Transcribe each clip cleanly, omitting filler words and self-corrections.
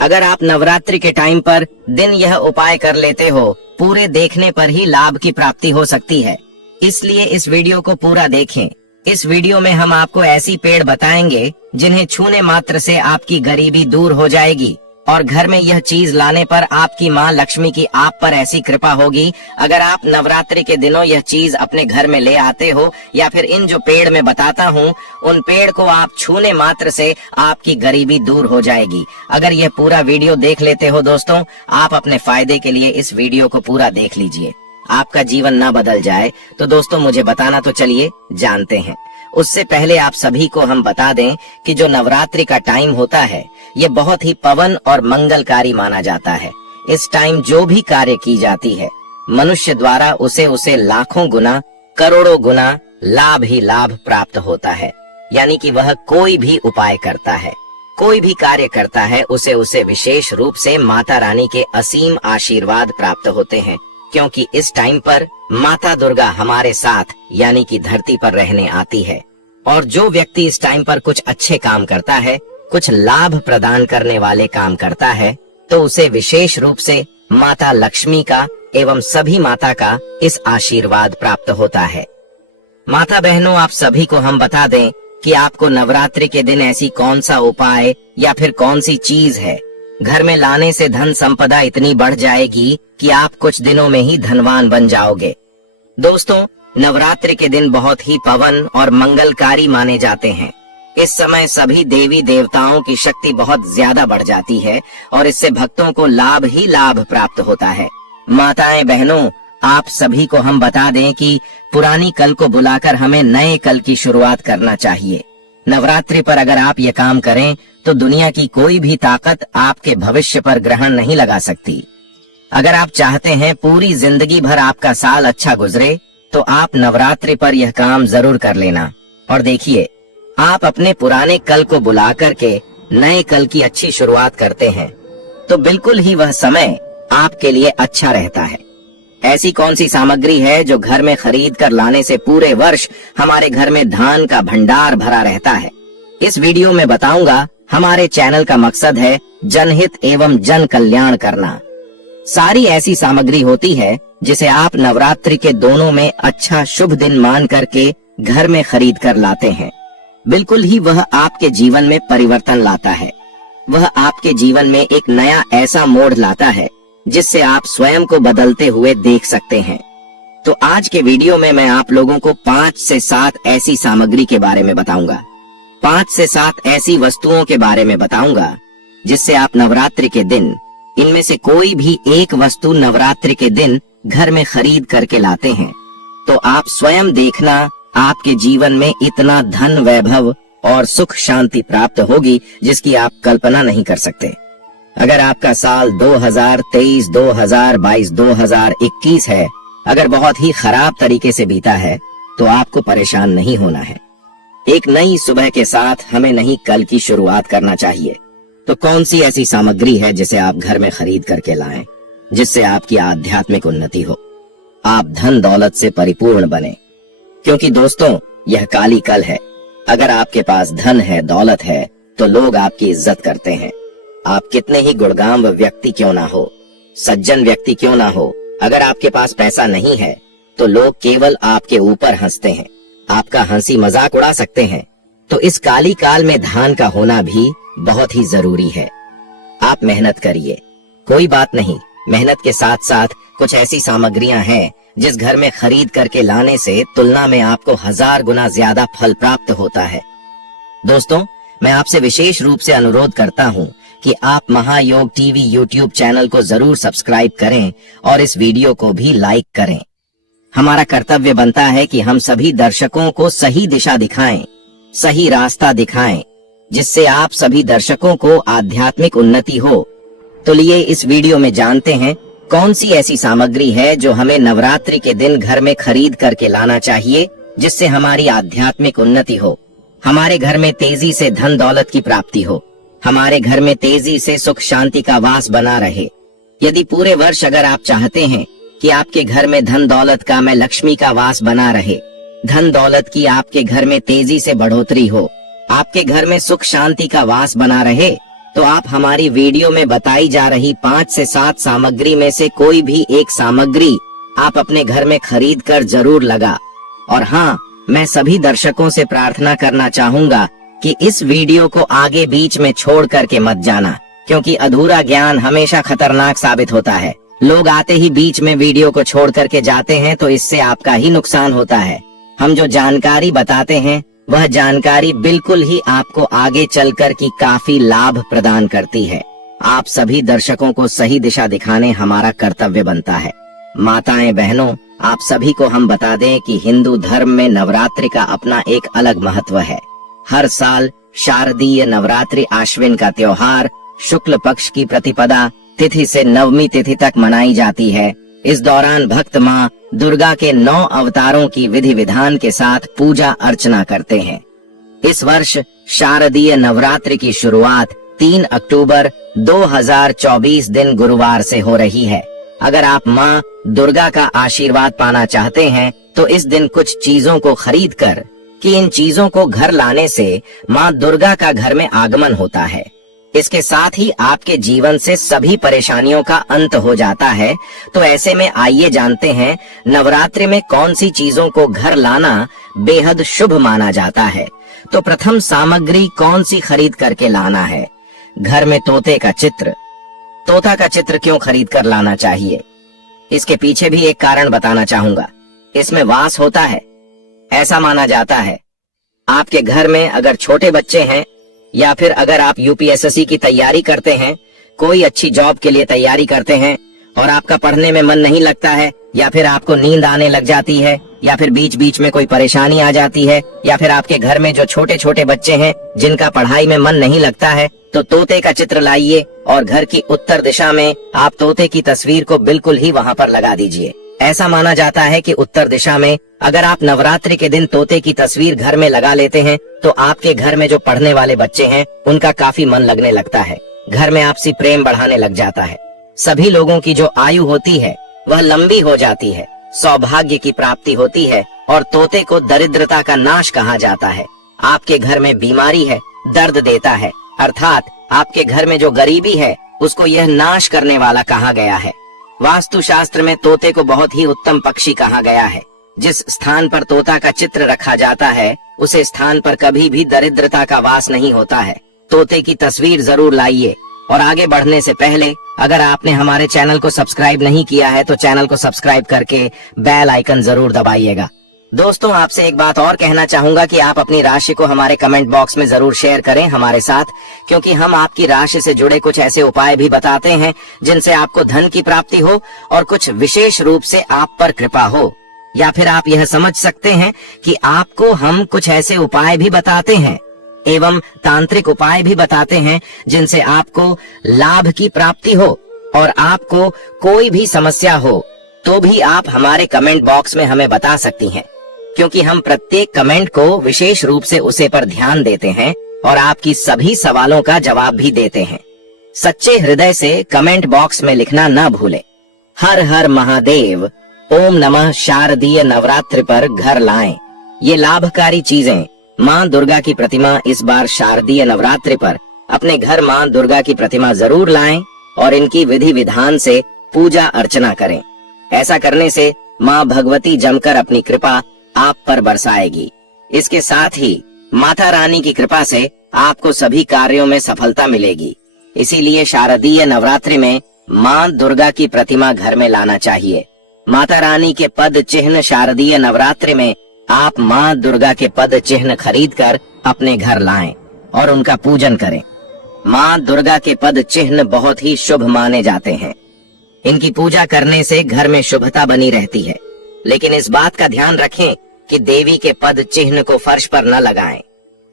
अगर आप नवरात्रि के टाइम पर दिन यह उपाय कर लेते हो, पूरे देखने पर ही लाभ की प्राप्ति हो सकती है। इसलिए इस वीडियो को पूरा देखें। इस वीडियो में हम आपको ऐसी पेड़ बताएंगे जिन्हें छूने मात्र से आपकी गरीबी दूर हो जाएगी और घर में यह चीज लाने पर आपकी माँ लक्ष्मी की आप पर ऐसी कृपा होगी। अगर आप नवरात्रि के दिनों यह चीज अपने घर में ले आते हो या फिर इन जो पेड़ में बताता हूँ उन पेड़ को आप छूने मात्र से आपकी गरीबी दूर हो जाएगी। अगर यह पूरा वीडियो देख लेते हो दोस्तों, आप अपने फायदे के लिए इस वीडियो को पूरा देख लीजिए। आपका जीवन ना बदल जाए तो दोस्तों मुझे बताना तो चलिए जानते हैं। उससे पहले आप सभी को हम बता दें कि जो नवरात्रि का टाइम होता है ये बहुत ही पवन और मंगलकारी माना जाता है। इस टाइम जो भी कार्य की जाती है मनुष्य द्वारा उसे लाखों गुना करोड़ों गुना लाभ ही लाभ प्राप्त होता है। यानी कि वह कोई भी उपाय करता है, कोई भी कार्य करता है, उसे विशेष रूप से माता रानी के असीम आशीर्वाद प्राप्त होते हैं। क्योंकि इस टाइम पर माता दुर्गा हमारे साथ यानी कि धरती पर रहने आती है और जो व्यक्ति इस टाइम पर कुछ अच्छे काम करता है, कुछ लाभ प्रदान करने वाले काम करता है, तो उसे विशेष रूप से माता लक्ष्मी का एवं सभी माता का इस आशीर्वाद प्राप्त होता है। माता बहनों, आप सभी को हम बता दें कि आपको नवरात्रि के दिन ऐसी कौन सा उपाय या फिर कौन सी चीज है घर में लाने से धन संपदा इतनी बढ़ जाएगी कि आप कुछ दिनों में ही धनवान बन जाओगे। दोस्तों, नवरात्रि के दिन बहुत ही पवन और मंगलकारी माने जाते हैं। इस समय सभी देवी देवताओं की शक्ति बहुत ज्यादा बढ़ जाती है और इससे भक्तों को लाभ ही लाभ प्राप्त होता है। माताएं बहनों, आप सभी को हम बता दें कि पुरानी कल को बुलाकर हमें नए कल की शुरुआत करना चाहिए। नवरात्रि पर अगर आप ये काम करें तो दुनिया की कोई भी ताकत आपके भविष्य पर ग्रहण नहीं लगा सकती। अगर आप चाहते हैं पूरी जिंदगी भर आपका साल अच्छा गुजरे तो आप नवरात्रि पर यह काम जरूर कर लेना। और देखिए, आप अपने पुराने कल को बुला करके नए कल की अच्छी शुरुआत करते हैं तो बिल्कुल ही वह समय आपके लिए अच्छा रहता है। ऐसी कौन सी सामग्री है जो घर में खरीद कर लाने से पूरे वर्ष हमारे घर में धान का भंडार भरा रहता है? इस वीडियो में बताऊंगा। हमारे चैनल का मकसद है जनहित एवं जन कल्याण करना। सारी ऐसी सामग्री होती है जिसे आप नवरात्रि के दोनों में अच्छा शुभ दिन मान करके घर में खरीद कर लाते हैं। बिल्कुल ही वह आपके जीवन में परिवर्तन लाता है। वह आपके जीवन में एक नया ऐसा मोड़ लाता है जिससे आप स्वयं को बदलते हुए देख सकते हैं। तो आज के वीडियो में मैं आप लोगों को 5 से 7 ऐसी सामग्री के बारे में बताऊंगा। 5 से 7 ऐसी वस्तुओं के बारे में बताऊंगा जिससे आप नवरात्रि के दिन इनमें से कोई भी एक वस्तु नवरात्रि के दिन घर में खरीद करके लाते हैं तो आप स्वयं देखना आपके जीवन में इतना धन वैभव और सुख शांति प्राप्त होगी जिसकी आप कल्पना नहीं कर सकते। अगर आपका साल 2023, 2022, 2021 है, अगर बहुत ही खराब तरीके से बीता है तो आपको परेशान नहीं होना है। एक नई सुबह के साथ हमें नई कल की शुरुआत करना चाहिए। तो कौन सी ऐसी सामग्री है जिसे आप घर में खरीद करके लाएं जिससे आपकी आध्यात्मिक उन्नति हो, आप धन दौलत से परिपूर्ण बने? क्योंकि दोस्तों, यह काली कल है। अगर आपके पास धन है, दौलत है तो लोग आपकी इज्जत करते हैं। आप कितने ही गुणगाम व्यक्ति क्यों ना हो, सज्जन व्यक्ति क्यों ना हो, अगर आपके पास पैसा नहीं है तो लोग केवल आपके ऊपर हंसते हैं, आपका हंसी मजाक उड़ा सकते हैं। तो इस काली काल में धान का होना भी बहुत ही जरूरी है। आप मेहनत करिए, कोई बात नहीं, मेहनत के साथ साथ कुछ ऐसी सामग्रियां हैं जिस घर में खरीद करके लाने से तुलना में आपको 1000 गुना ज्यादा फल प्राप्त होता है। दोस्तों, मैं आपसे विशेष रूप से अनुरोध करता हूं कि आप महायोग टीवी यूट्यूब चैनल को जरूर सब्सक्राइब करें और इस वीडियो को भी लाइक करें। हमारा कर्तव्य बनता है कि हम सभी दर्शकों को सही दिशा दिखाएं, सही रास्ता दिखाएं, जिससे आप सभी दर्शकों को आध्यात्मिक उन्नति हो। तो लिए इस वीडियो में जानते हैं कौन सी ऐसी सामग्री है जो हमें नवरात्रि के दिन घर में खरीद करके लाना चाहिए जिससे हमारी आध्यात्मिक उन्नति हो, हमारे घर में तेजी से धन दौलत की प्राप्ति हो, हमारे घर में तेजी से सुख शांति का वास बना रहे। यदि पूरे वर्ष अगर आप चाहते हैं कि आपके घर में धन दौलत का में लक्ष्मी का वास बना रहे, धन दौलत की आपके घर में तेजी से बढ़ोतरी हो, आपके घर में सुख शांति का वास बना रहे, तो आप हमारी वीडियो में बताई जा रही 5 से 7 सामग्री में से कोई भी एक सामग्री आप अपने घर में खरीद कर जरूर लगा। और हाँ, मैं सभी दर्शकों से प्रार्थना करना चाहूंगा कि इस वीडियो को आगे बीच में छोड़ करके मत जाना, क्योंकि अधूरा ज्ञान हमेशा खतरनाक साबित होता है। लोग आते ही बीच में वीडियो को छोड़ करके जाते हैं तो इससे आपका ही नुकसान होता है। हम जो जानकारी बताते हैं वह जानकारी बिल्कुल ही आपको आगे चलकर की काफी लाभ प्रदान करती है। आप सभी दर्शकों को सही दिशा दिखाने हमारा कर्तव्य बनता है। माताएं बहनों, आप सभी को हम बता दें कि हिंदू धर्म में नवरात्रि का अपना एक अलग महत्व है। हर साल शारदीय नवरात्रि आश्विन का त्योहार शुक्ल पक्ष की प्रतिपदा तिथि से नवमी तिथि तक मनाई जाती है। इस दौरान भक्त माँ दुर्गा के 9 अवतारों की विधि विधान के साथ पूजा अर्चना करते हैं। इस वर्ष शारदीय नवरात्रि की शुरुआत 3 अक्टूबर 2024 दिन गुरुवार से हो रही है। अगर आप माँ दुर्गा का आशीर्वाद पाना चाहते हैं तो इस दिन कुछ चीजों को खरीद कर कि इन चीजों को घर लाने से माँ दुर्गा का घर में आगमन होता है। इसके साथ ही आपके जीवन से सभी परेशानियों का अंत हो जाता है। तो ऐसे में आइए जानते हैं नवरात्रि में कौन सी चीजों को घर लाना बेहद शुभ माना जाता है। तो प्रथम सामग्री कौन सी खरीद करके लाना है? घर में तोते का चित्र। तोता का चित्र क्यों खरीद कर लाना चाहिए? इसके पीछे भी एक कारण बताना चाहूंगा। इसमें वास होता है, ऐसा माना जाता है। आपके घर में अगर छोटे बच्चे हैं या फिर अगर आप यूपीएसएससी की तैयारी करते हैं, कोई अच्छी जॉब के लिए तैयारी करते हैं और आपका पढ़ने में मन नहीं लगता है, या फिर आपको नींद आने लग जाती है, या फिर बीच बीच में कोई परेशानी आ जाती है, या फिर आपके घर में जो छोटे छोटे बच्चे हैं जिनका पढ़ाई में मन नहीं लगता है, तो तोते का चित्र लाइए और घर की उत्तर दिशा में आप तोते की तस्वीर को बिल्कुल ही वहां पर लगा दीजिए। ऐसा माना जाता है कि उत्तर दिशा में अगर आप नवरात्रि के दिन तोते की तस्वीर घर में लगा लेते हैं तो आपके घर में जो पढ़ने वाले बच्चे हैं उनका काफी मन लगने लगता है। घर में आपसी प्रेम बढ़ाने लग जाता है। सभी लोगों की जो आयु होती है वह लंबी हो जाती है, सौभाग्य की प्राप्ति होती है और तोते को दरिद्रता का नाश कहा जाता है। आपके घर में बीमारी है, दर्द देता है, अर्थात आपके घर में जो गरीबी है उसको यह नाश करने वाला कहा गया है। वास्तु शास्त्र में तोते को बहुत ही उत्तम पक्षी कहा गया है। जिस स्थान पर तोता का चित्र रखा जाता है उसे स्थान पर कभी भी दरिद्रता का वास नहीं होता है। तोते की तस्वीर जरूर लाइए। और आगे बढ़ने से पहले अगर आपने हमारे चैनल को सब्सक्राइब नहीं किया है तो चैनल को सब्सक्राइब करके बेल आइकन जरूर दबाइएगा। दोस्तों, आपसे एक बात और कहना चाहूंगा कि आप अपनी राशि को हमारे कमेंट बॉक्स में जरूर शेयर करें हमारे साथ, क्योंकि हम आपकी राशि से जुड़े कुछ ऐसे उपाय भी बताते हैं जिनसे आपको धन की प्राप्ति हो और कुछ विशेष रूप से आप पर कृपा हो। या फिर आप यह समझ सकते हैं कि आपको हम कुछ ऐसे उपाय भी बताते हैं एवं तांत्रिक उपाय भी बताते हैं जिनसे आपको लाभ की प्राप्ति हो और आपको कोई भी समस्या हो तो भी आप हमारे कमेंट बॉक्स में हमें बता सकती हैं, क्योंकि हम प्रत्येक कमेंट को विशेष रूप से उसे पर ध्यान देते हैं और आपकी सभी सवालों का जवाब भी देते हैं। सच्चे हृदय से कमेंट बॉक्स में लिखना न भूलें। हर हर महादेव, ओम नमः शारदीय नवरात्रि पर घर लाएं। ये लाभकारी चीजें माँ दुर्गा की प्रतिमा इस बार शारदीय नवरात्रि पर अपने घर माँ दुर्गा की प्रतिमा जरूर लाएं और इनकी विधि विधान से पूजा अर्चना करें। ऐसा करने से माँ भगवती जमकर अपनी कृपा आप पर बरसाएगी। इसके साथ ही माता रानी की कृपा से आपको सभी कार्यों में सफलता मिलेगी। इसीलिए शारदीय नवरात्रि में माँ दुर्गा की प्रतिमा घर में लाना चाहिए। माता रानी के पद चिन्ह शारदीय नवरात्रि में आप माँ दुर्गा के पद चिन्ह खरीद कर अपने घर लाएं और उनका पूजन करें। माँ दुर्गा के पद चिन्ह बहुत ही शुभ माने जाते हैं। इनकी पूजा करने से घर में शुभता बनी रहती है, लेकिन इस बात का ध्यान रखें कि देवी के पद चिन्ह को फर्श पर न लगाएं।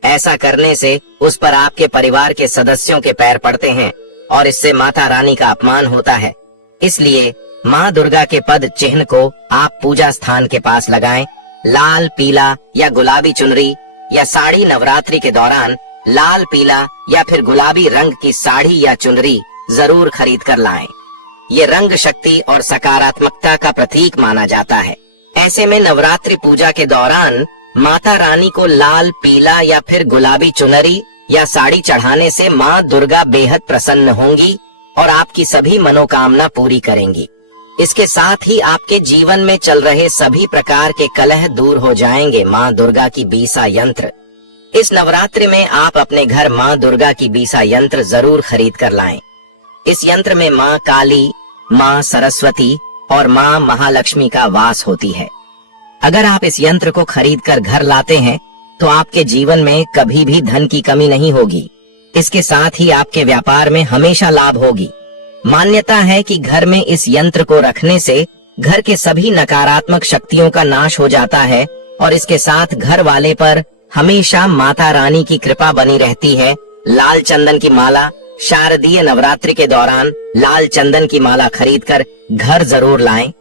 ऐसा करने से उस पर आपके परिवार के सदस्यों के पैर पड़ते हैं और इससे माता रानी का अपमान होता है। इसलिए माँ दुर्गा के पद चिन्ह को आप पूजा स्थान के पास लगाएं। लाल, पीला या गुलाबी चुनरी या साड़ी नवरात्रि के दौरान लाल, पीला या फिर गुलाबी रंग की साड़ी या चुनरी जरूर खरीद कर लाएं। ये रंग शक्ति और सकारात्मकता का प्रतीक माना जाता है। ऐसे में नवरात्रि पूजा के दौरान माता रानी को लाल, पीला या फिर गुलाबी चुनरी या साड़ी चढ़ाने से माँ दुर्गा बेहद प्रसन्न होंगी और आपकी सभी मनोकामना पूरी करेंगी। इसके साथ ही आपके जीवन में चल रहे सभी प्रकार के कलह दूर हो जाएंगे। माँ दुर्गा की बीसा यंत्र। इस नवरात्रि में आप अपने घर माँ दुर्गा की बीसा यंत्र जरूर खरीद कर लाएं। इस यंत्र में माँ काली, माँ सरस्वती और माँ महालक्ष्मी का वास होती है। अगर आप इस यंत्र को खरीद कर घर लाते हैं तो आपके जीवन में कभी भी धन की कमी नहीं होगी। इसके साथ ही आपके व्यापार में हमेशा लाभ होगी। मान्यता है कि घर में इस यंत्र को रखने से घर के सभी नकारात्मक शक्तियों का नाश हो जाता है और इसके साथ घर वाले पर हमेशा माता रानी की कृपा बनी रहती है। लाल चंदन की माला। शारदीय नवरात्रि के दौरान लाल चंदन की माला खरीदकर घर जरूर लाएं।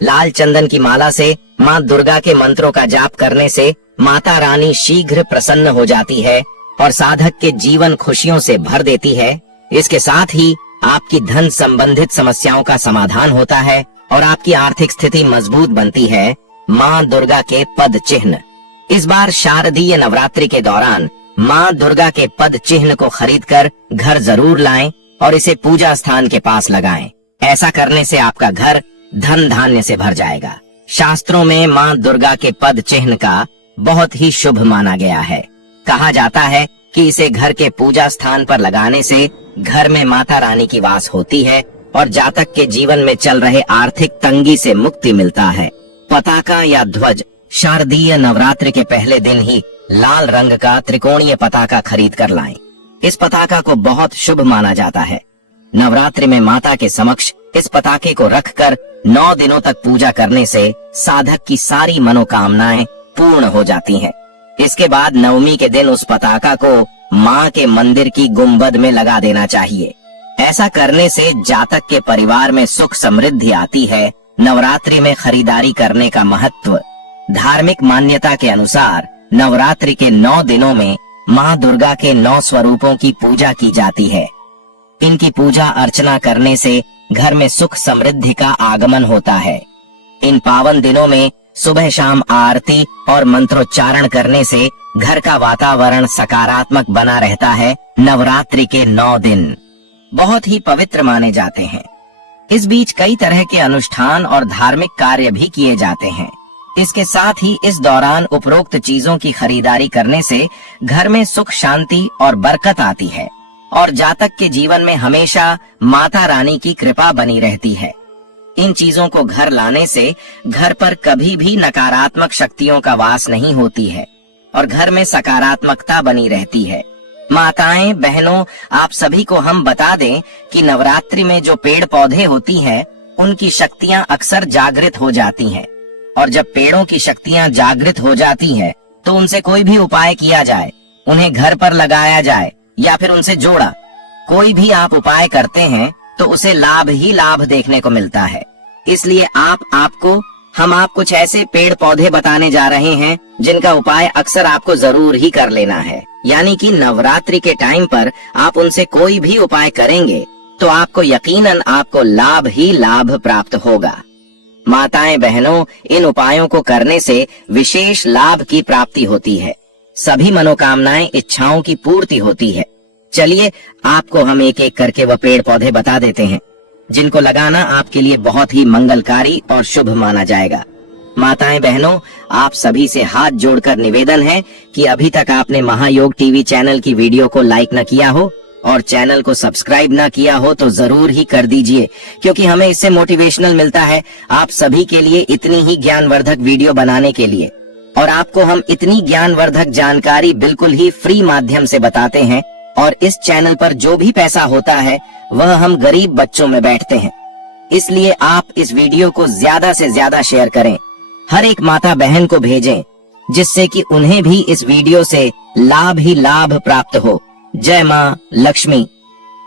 लाल चंदन की माला से माँ दुर्गा के मंत्रों का जाप करने से माता रानी शीघ्र प्रसन्न हो जाती है और साधक के जीवन खुशियों से भर देती है। इसके साथ ही आपकी धन संबंधित समस्याओं का समाधान होता है और आपकी आर्थिक स्थिति मजबूत बनती है। माँ दुर्गा के पद चिन्ह। इस बार शारदीय नवरात्रि के दौरान माँ दुर्गा के पद चिन्ह को खरीदकर घर जरूर लाएं और इसे पूजा स्थान के पास लगाएं। ऐसा करने से आपका घर धन धान्य से भर जाएगा। शास्त्रों में माँ दुर्गा के पद चिन्ह का बहुत ही शुभ माना गया है। कहा जाता है कि इसे घर के पूजा स्थान पर लगाने से घर में माता रानी की वास होती है और जातक के जीवन में चल रहे आर्थिक तंगी से मुक्ति मिलता है। पताका या ध्वज। शारदीय नवरात्रि के पहले दिन ही लाल रंग का त्रिकोणीय पताका खरीद कर लाएं। इस पताका को बहुत शुभ माना जाता है। नवरात्रि में माता के समक्ष इस पताके को रखकर 9 दिनों तक पूजा करने से साधक की सारी मनोकामनाएं पूर्ण हो जाती हैं। इसके बाद नवमी के दिन उस पताका को माँ के मंदिर की गुंबद में लगा देना चाहिए। ऐसा करने से जातक के परिवार में सुख समृद्धि आती है। नवरात्रि में खरीदारी करने का महत्व। धार्मिक मान्यता के अनुसार नवरात्रि के 9 दिनों में माँ दुर्गा के 9 स्वरूपों की पूजा की जाती है। इनकी पूजा अर्चना करने से घर में सुख समृद्धि का आगमन होता है। इन पावन दिनों में सुबह शाम आरती और मंत्रोच्चारण करने से घर का वातावरण सकारात्मक बना रहता है। नवरात्रि के 9 दिन बहुत ही पवित्र माने जाते हैं। इस बीच कई तरह के अनुष्ठान और धार्मिक कार्य भी किए जाते हैं। इसके साथ ही इस दौरान उपरोक्त चीजों की खरीदारी करने से घर में सुख शांति और बरकत आती है और जातक के जीवन में हमेशा माता रानी की कृपा बनी रहती है। इन चीजों को घर लाने से घर पर कभी भी नकारात्मक शक्तियों का वास नहीं होती है और घर में सकारात्मकता बनी रहती है। माताएं बहनों, आप सभी को हम बता दें कि नवरात्रि में जो पेड़ पौधे होती हैं, उनकी शक्तियां अक्सर जागृत हो जाती हैं और जब पेड़ों की शक्तियां जागृत हो जाती हैं, तो उनसे कोई भी उपाय किया जाए, उन्हें घर पर लगाया जाए या फिर उनसे जोड़ा, कोई भी आप उपाय करते हैं तो उसे लाभ ही लाभ देखने को मिलता है। इसलिए हम आप कुछ ऐसे पेड़ पौधे बताने जा रहे हैं जिनका उपाय अक्सर आपको जरूर ही कर लेना है। यानी कि नवरात्रि के टाइम पर आप उनसे कोई भी उपाय करेंगे तो आपको यकीनन आपको लाभ ही लाभ प्राप्त होगा। माताएं बहनों, इन उपायों को करने से विशेष लाभ की प्राप्ति होती है। सभी मनोकामनाएं इच्छाओं की पूर्ति होती है। चलिए आपको हम एक एक करके वह पेड़ पौधे बता देते हैं जिनको लगाना आपके लिए बहुत ही मंगलकारी और शुभ माना जाएगा। माताएं बहनों, आप सभी से हाथ जोड़कर निवेदन है कि अभी तक आपने महायोग टीवी चैनल की वीडियो को लाइक न किया हो और चैनल को सब्सक्राइब ना किया हो तो जरूर ही कर दीजिए, क्योंकि हमें इससे मोटिवेशनल मिलता है आप सभी के लिए इतनी ही ज्ञानवर्धक वीडियो बनाने के लिए। और आपको हम इतनी ज्ञानवर्धक जानकारी बिल्कुल ही फ्री माध्यम से बताते हैं और इस चैनल पर जो भी पैसा होता है वह हम गरीब बच्चों में बैठते हैं। इसलिए आप इस वीडियो को ज्यादा से ज्यादा शेयर करें, हर एक माता बहन को भेजें, जिससे कि उन्हें भी इस वीडियो से लाभ ही लाभ प्राप्त हो। जय माँ लक्ष्मी,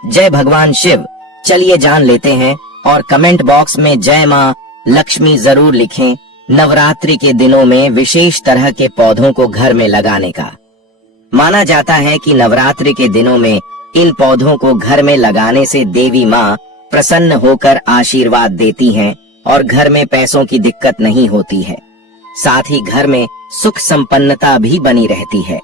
जय भगवान शिव। चलिए जान लेते हैं और कमेंट बॉक्स में जय माँ लक्ष्मी जरूर लिखें। नवरात्रि के दिनों में विशेष तरह के पौधों को घर में लगाने का माना जाता है कि नवरात्रि के दिनों में इन पौधों को घर में लगाने से देवी माँ प्रसन्न होकर आशीर्वाद देती हैं और घर में पैसों की दिक्कत नहीं होती है। साथ ही घर में सुख संपन्नता भी बनी रहती है।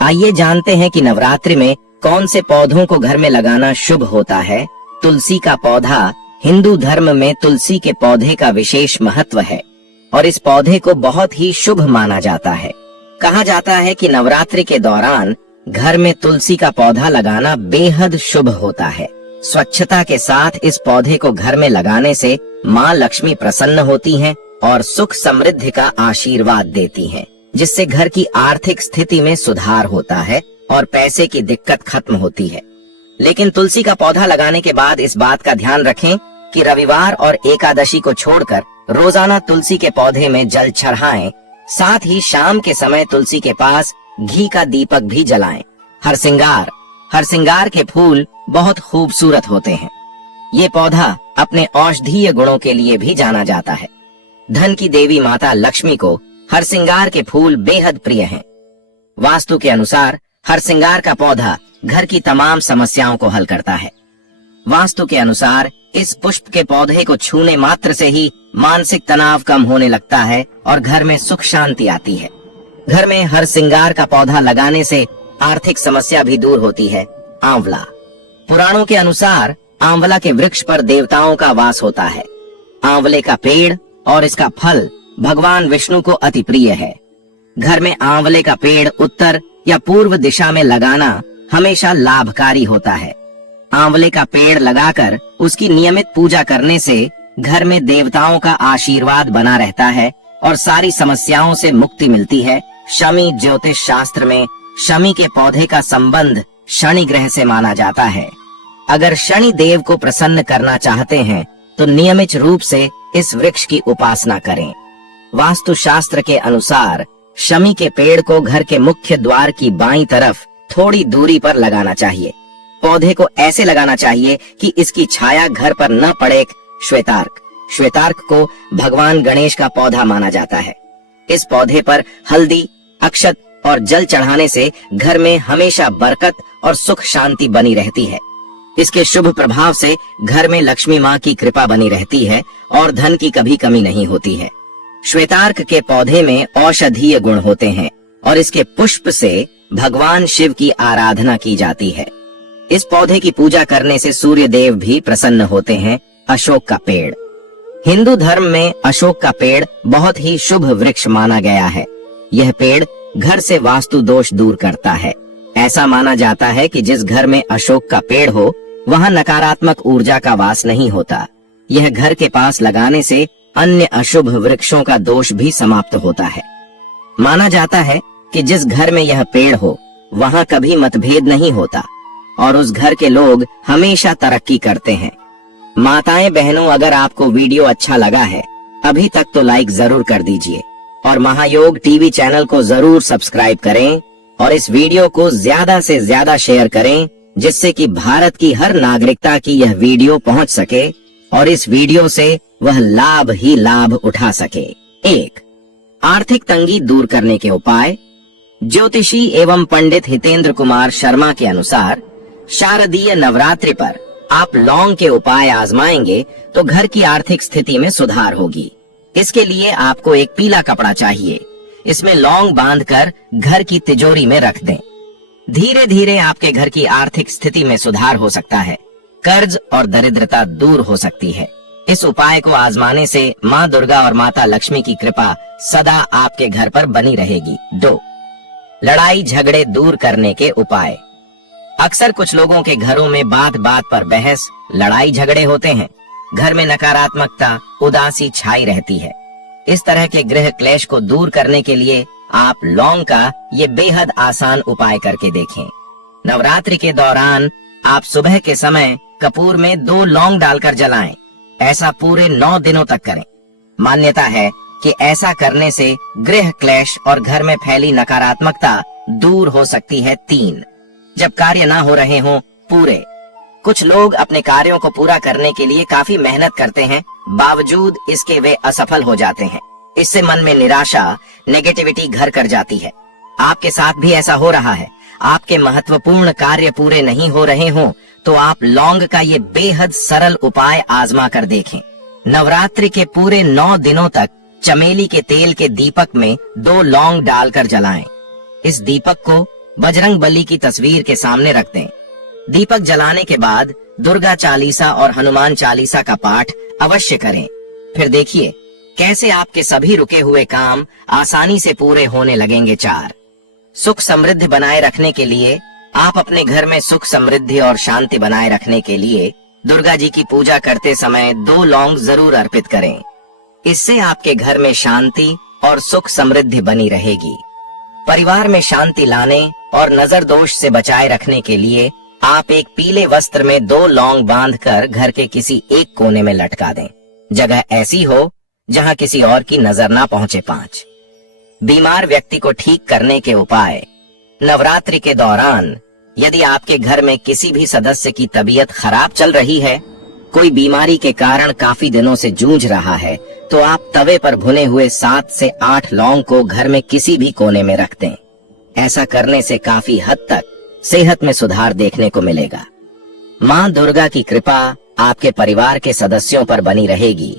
आइए जानते हैं कि नवरात्रि में कौन से पौधों को घर में लगाना शुभ होता है। तुलसी का पौधा। हिंदू धर्म में तुलसी के पौधे का विशेष महत्व है और इस पौधे को बहुत ही शुभ माना जाता है। कहा जाता है कि नवरात्रि के दौरान घर में तुलसी का पौधा लगाना बेहद शुभ होता है। स्वच्छता के साथ इस पौधे को घर में लगाने से माँ लक्ष्मी प्रसन्न होती हैं और सुख समृद्धि का आशीर्वाद देती हैं, जिससे घर की आर्थिक स्थिति में सुधार होता है और पैसे की दिक्कत खत्म होती है। लेकिन तुलसी का पौधा लगाने के बाद इस बात का ध्यान रखें कि रविवार और एकादशी को छोड़कर रोजाना तुलसी के पौधे में जल चढ़ाएं। साथ ही शाम के समय तुलसी के पास घी का दीपक भी जलाएं। हरसिंगार के फूल बहुत खूबसूरत होते हैं। ये पौधा अपने औषधीय गुणों के लिए भी जाना जाता है। धन की देवी माता लक्ष्मी को हरसिंगार के फूल बेहद प्रिय हैं। वास्तु के अनुसार हरसिंगार का पौधा घर की तमाम समस्याओं को हल करता है। वास्तु के अनुसार इस पुष्प के पौधे को छूने मात्र से ही मानसिक तनाव कम होने लगता है और घर में सुख शांति आती है। घर में हरसिंगार का पौधा लगाने से आर्थिक समस्या भी दूर होती है। आंवला। पुराणों के अनुसार आंवला के वृक्ष पर देवताओं का वास होता है। आंवले का पेड़ और इसका फल भगवान विष्णु को अति प्रिय है। घर में आंवले का पेड़ उत्तर या पूर्व दिशा में लगाना हमेशा लाभकारी होता है। आंवले का पेड़ लगाकर उसकी नियमित पूजा करने से घर में देवताओं का आशीर्वाद बना रहता है और सारी समस्याओं से मुक्ति मिलती है। शमी ज्योतिष शास्त्र में शमी के पौधे का संबंध शनि ग्रह से माना जाता है। अगर शनि देव को प्रसन्न करना चाहते हैं तो नियमित रूप से इस वृक्ष की उपासना करें। वास्तु शास्त्र के अनुसार शमी के पेड़ को घर के मुख्य द्वार की बाईं तरफ थोड़ी दूरी पर लगाना चाहिए। पौधे को ऐसे लगाना चाहिए कि इसकी छाया घर पर न पड़े। श्वेतार्क को भगवान गणेश का पौधा माना जाता है। इस पौधे पर हल्दी, अक्षत और जल चढ़ाने से घर में हमेशा बरकत और सुख शांति बनी रहती है। इसके शुभ प्रभाव से घर में लक्ष्मी माँ की कृपा बनी रहती है और धन की कभी कमी नहीं होती है। श्वेतार्क के पौधे में औषधीय गुण होते हैं और इसके पुष्प से भगवान शिव की आराधना की जाती है। इस पौधे की पूजा करने से सूर्य देव भी प्रसन्न होते हैं। अशोक का पेड़। हिंदू धर्म में अशोक का पेड़ बहुत ही शुभ वृक्ष माना गया है। यह पेड़ घर से वास्तु दोष दूर करता है। ऐसा माना जाता है कि जिस घर में अशोक का पेड़ हो वहां नकारात्मक ऊर्जा का वास नहीं होता। यह घर के पास लगाने से अन्य अशुभ वृक्षों का दोष भी समाप्त होता है। माना जाता है कि जिस घर में यह पेड़ हो वहां कभी मतभेद नहीं होता और उस घर के लोग हमेशा तरक्की करते हैं। माताएं बहनों, अगर आपको वीडियो अच्छा लगा है अभी तक तो लाइक जरूर कर दीजिए और महायोग टीवी चैनल को जरूर सब्सक्राइब करें और इस वीडियो को ज्यादा से ज्यादा शेयर करें, जिससे कि भारत की हर नागरिकता की यह वीडियो पहुंच सके और इस वीडियो से वह लाभ ही लाभ उठा सके। 1. आर्थिक तंगी दूर करने के उपाय। ज्योतिषी एवं पंडित हितेंद्र कुमार शर्मा के अनुसार शारदीय नवरात्रि पर आप लौंग के उपाय आजमाएंगे तो घर की आर्थिक स्थिति में सुधार होगी। इसके लिए आपको एक पीला कपड़ा चाहिए। इसमें लौंग बांधकर घर की तिजोरी में रख दें। धीरे धीरे आपके घर की आर्थिक स्थिति में सुधार हो सकता है। कर्ज और दरिद्रता दूर हो सकती है। इस उपाय को आजमाने से माँ दुर्गा और माता लक्ष्मी की कृपा सदा आपके घर पर बनी रहेगी। 2. लड़ाई झगड़े दूर करने के उपाय। अक्सर कुछ लोगों के घरों में बात बात पर बहस, लड़ाई झगड़े होते हैं। घर में नकारात्मकता, उदासी छाई रहती है। इस तरह के गृह क्लेश को दूर करने के लिए आप लौंग का ये बेहद आसान उपाय करके देखें। नवरात्रि के दौरान आप सुबह के समय कपूर में 2 लौंग डालकर जलाएं। ऐसा पूरे 9 दिनों तक करें। मान्यता है कि ऐसा करने से गृह क्लेश और घर में फैली नकारात्मकता दूर हो सकती है। 3. जब कार्य ना हो रहे हों, पूरे। कुछ लोग अपने कार्यों को पूरा करने के लिए काफी मेहनत करते हैं, बावजूद इसके वे असफल हो जाते हैं। इससे मन में निराशा, नेगेटिविटी घर कर जाती है। आपके साथ भी ऐसा हो रहा है। आपके महत्वपूर्ण कार्य पूरे नहीं हो रहे हों तो आप लौंग का ये बेहद सरल उपाय आजमा कर देखें। नवरात्रि के पूरे 9 दिनों तक चमेली के तेल के दीपक में 2 लौंग डालकर जलाएं। इस दीपक को बजरंग बली की तस्वीर के सामने रख दें। दीपक जलाने के बाद दुर्गा चालीसा और हनुमान चालीसा का पाठ अवश्य करें। फिर देखिए कैसे आपके सभी रुके हुए काम आसानी से पूरे होने लगेंगे। 4 सुख समृद्धि बनाए रखने के लिए आप अपने घर में सुख समृद्धि और शांति बनाए रखने के लिए दुर्गा जी की पूजा करते समय 2 लौंग जरूर अर्पित करें। इससे आपके घर में शांति और सुख समृद्धि बनी रहेगी। परिवार में शांति लाने और नजर दोष से बचाए रखने के लिए आप एक पीले वस्त्र में 2 लौंग बांधकर घर के किसी एक कोने में लटका दें। जगह ऐसी हो जहां किसी और की नजर ना पहुंचे। 5 बीमार व्यक्ति को ठीक करने के उपाय। नवरात्रि के दौरान यदि आपके घर में किसी भी सदस्य की तबीयत खराब चल रही है, कोई बीमारी के कारण काफी दिनों से जूझ रहा है, तो आप तवे पर भुने हुए 7 से 8 लौंग को घर में किसी भी कोने में रख दें। ऐसा करने से काफी हद तक सेहत में सुधार देखने को मिलेगा। मां दुर्गा की कृपा आपके परिवार के सदस्यों पर बनी रहेगी।